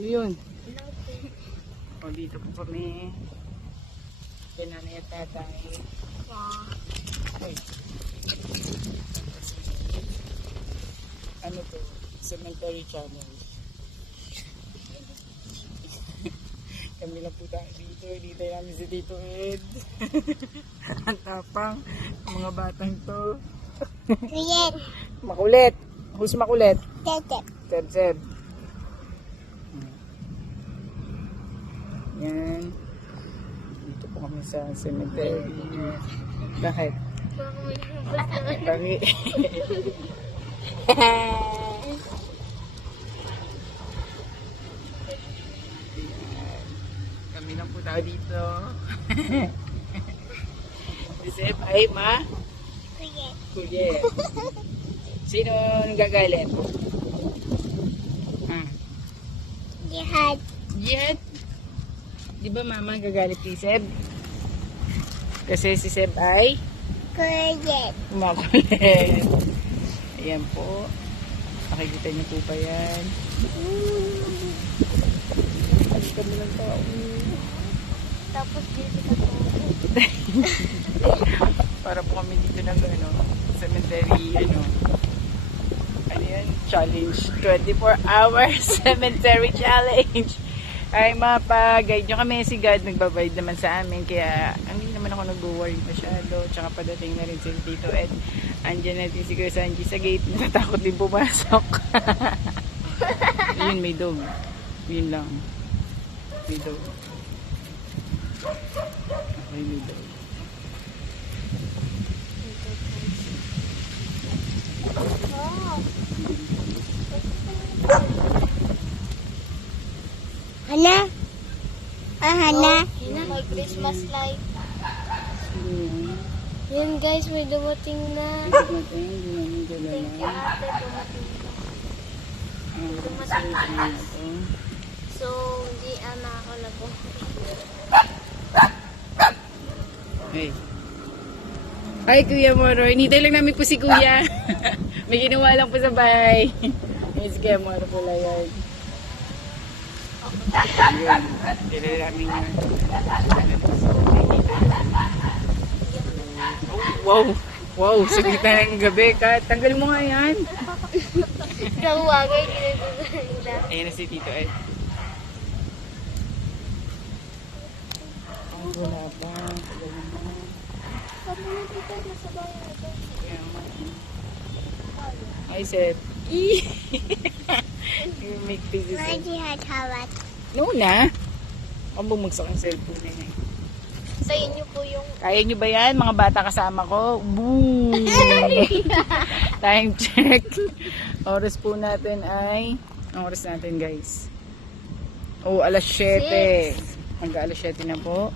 Ano yun? O, dito po kami. Nanay at tatay. Ay. Ano to? Cemetery channel. Kami lang po tayo dito. Dito namin si Tito Ed. Ang tapang. Mga batang to. Kulit. Makulit. Who's makulit? Tete. Seb. Yan. Dito po kami sa cemetery. Bakit? Bakit? Kami lang po tayo dito. Si Seb ay Kulit. kulit. Sino nagagalit? Jihad. Jihad? Di ba mama gagalit kay Seb? Kasi si Seb ay Kulit. makulit. Ayan po. Makikita niyo po pa yan. Ang kami ng tao. Tapos dito ka to. Para po kami dito ng cemetery, ano yan? Challenge. 24 hours cemetery challenge. Ay, mapag-guide nyo kami. Si God nagbabayad naman sa amin. Kaya, hindi naman ako nag-worry masyado. Tsaka padating na rin si Tito Ed. Andyan natin si Kuya Sanji sa gate. Natatakot din pumasok. Yun, may dog. Yun lang. May dog. Okay, may dog. Hana? Hana? May Christmas light. Yan guys, may dumating na. Thank you ate, dumating na. Dumating na. So, hindi na ako Hey. Hi, Kuya Moro. Hinintay lang namin po si Kuya. May ginawa lang po sa bahay. Yes, Kuya Moro po lang yan. Yun. Hinintay namin yan. Oh, wow. Wow, saglit na ng gabi. Tanggal mo nga yan. Nawagay, ginagawa. Ayan na si Tito Ed. Ang wala pa. Hi, Seth. You make faces. May jihad hawat. No na. Ang bumagsak ang cellphone na yun. Sa inyo po yung... Kaya nyo ba yan? Mga bata kasama ko. Boom! Time check. Oras po natin ay... Ang oras natin, guys. Oh, alas 7. Hanggang alas 7 na po.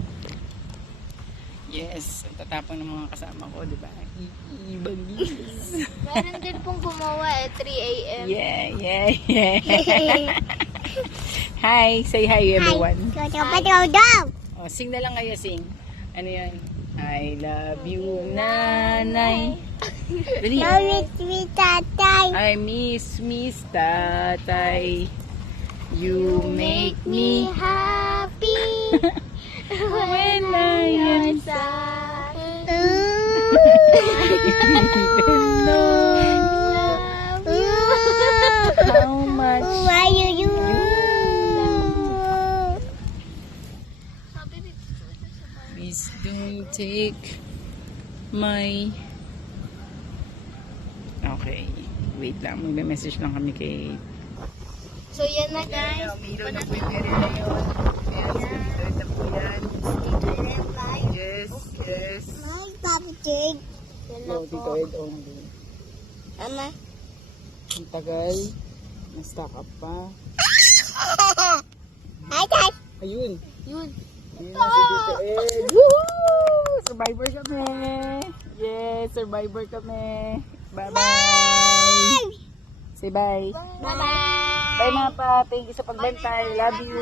Yes. Ang tatapang ng mga kasama ko, di ba? Ibagis. Meron din pong gumawa 3 a.m. Yeah. Hi. Say hi, everyone. Hi. Oh, sing na lang kayo, sing. Ano yan? I love you, nanay. Dali. Miss tatay. I miss tatay. You make me happy when I am sad. How much Why you? please don't take my... Okay. Wait lang. Magme-message lang kami kay... So yan na guys. Umilaw na po yung area na yun. Ayan, so dito na po yan. Yes. My Papa Jig. Yan na Oh, Tito po. Ed only. Ama. Ang tagal. Na-stock up pa. Hi guys. Ayun. Yun. Ayun na si Tito Ed. Woohoo! Survivor kami. Yes, survivor kami. Bye-bye. Say bye. Bye-bye. Bye mga pa. Thank you sa pagbantay. Love you.